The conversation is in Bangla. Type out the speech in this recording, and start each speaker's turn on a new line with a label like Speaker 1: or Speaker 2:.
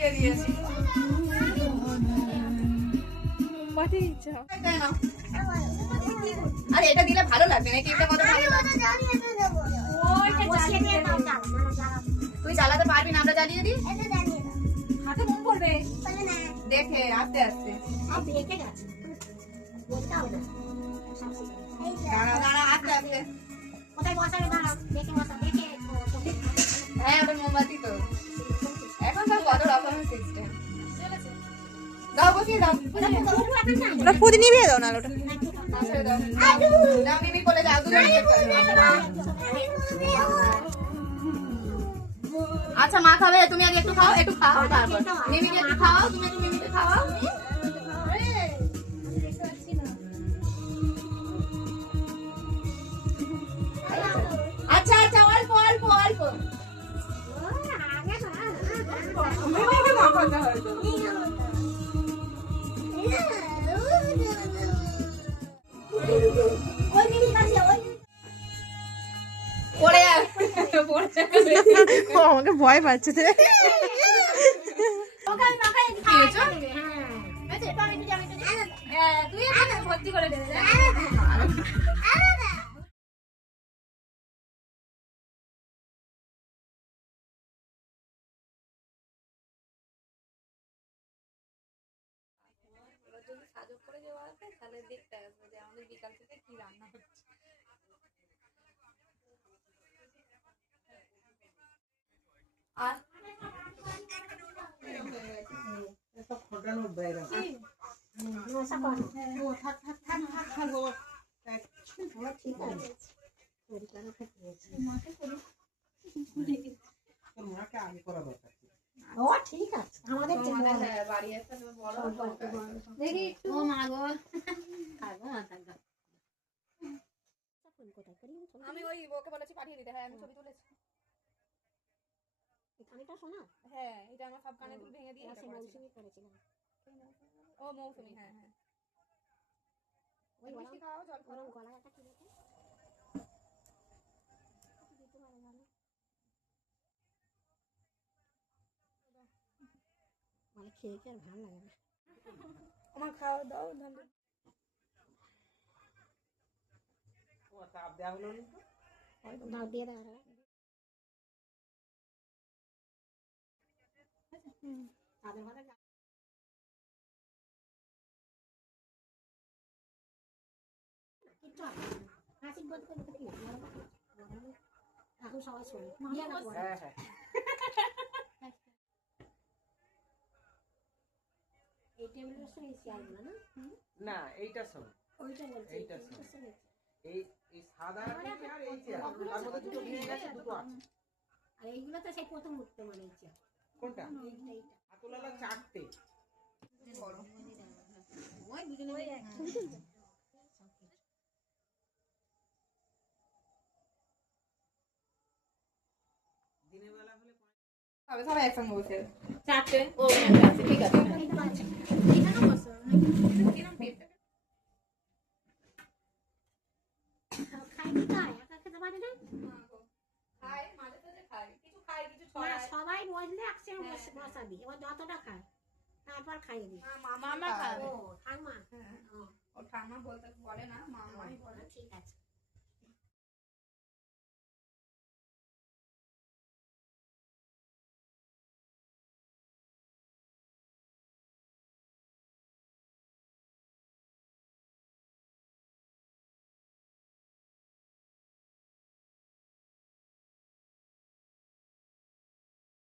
Speaker 1: দিয়ে দিয়েছি।
Speaker 2: মোমবাতি
Speaker 1: আরে এটা দিলে ভালো লাগবে না টিপটা কত ভালো তুই জ্বালাতে পারবি না আমরা জ্বালিয়ে দিই?
Speaker 2: হাতে মোম পড়বে
Speaker 1: দেখে আস্তে আস্তে। দাঁড়া দাঁড়া আস্তে আস্তে। হ্যাঁ ওটা মোমবাতি তো। দাও বসিয়ে দাও।
Speaker 2: ওটা ফুদি নিভিয়ে দাও না ওটা।
Speaker 1: ছেড়ে দাও দাও মিমি বলে দাও দুজন মিলে করো। আচ্ছা মা খাবে তুমি আগে একটু খাও একটু খাও তারপর। মিমিকে একটু খাও তুমি একটু
Speaker 2: আমাকে ভয় পাচ্ছে রে?
Speaker 1: হ্যাঁ, তুই ভর্তি করে দেবে সাজক করে দেওয়া আছে তাহলে দেখতে আসবে যে আমাদের বিকাল থেকে কি রান্না হচ্ছে আর
Speaker 3: আমাদের
Speaker 1: তোমাদের হ্যাঁ, আমি? ওই ওকে বলেছি পাঠিয়ে দিতে হ্যাঁ আমি ছবি তুলেছি।
Speaker 3: শোনা।
Speaker 1: হ্যাঁ এটা আমার সব কানে দুল ভেঙে দিয়ে এটা
Speaker 3: মৌসুমি করেছিলাম
Speaker 1: ও মৌসুমি হ্যাঁ হ্যাঁ।
Speaker 3: ওই
Speaker 1: মিষ্টি খাও জল
Speaker 3: গরম গলায় একটা কি দেখে দিতে পারে ভালো মানে খেয়ে খেয়ে আর ভালো লাগে না
Speaker 2: আমার খাওয়া দাও নাহলে
Speaker 3: দাও দিয়ে দাও আরও। তাদের ঘরে যা- কিচ্ছু হবে না। হাসি বোধ করে কি হবে? এখন সবাই শোনে দিয়ে দাও পরে। এই টেবিলের সঙ্গে চেয়ারগুলো না?
Speaker 4: না এইটা শোন।
Speaker 3: ওইটা বলছি
Speaker 4: এইটা
Speaker 3: সঙ্গে।
Speaker 4: এই এই সাদা আর এই চেয়ার তার মধ্যে দুটো ভেঙে গেছে দুটো আছে।
Speaker 3: আর এইগুলো তো সেই প্রথম উঠতে মানে এই চেয়ার
Speaker 4: কোনটা হাতলালা চারটে।
Speaker 3: ওই দুজনে
Speaker 4: দিনের বেলা হলে
Speaker 1: হবে সবাই একসঙ্গে বসে। চারটে। ও ঠিক আছে।
Speaker 3: বসলে একসে হ্যাঁ, হ্যাঁ। বসাবি এবার যতটা খায় তারপর খাইয়ে দিই হ্যাঁ,
Speaker 1: মামা খাবে।
Speaker 3: ও ঠাম্মা
Speaker 1: ও। ঠাম্মা বলতে বলে না মামাই বলে। ঠিক আছে।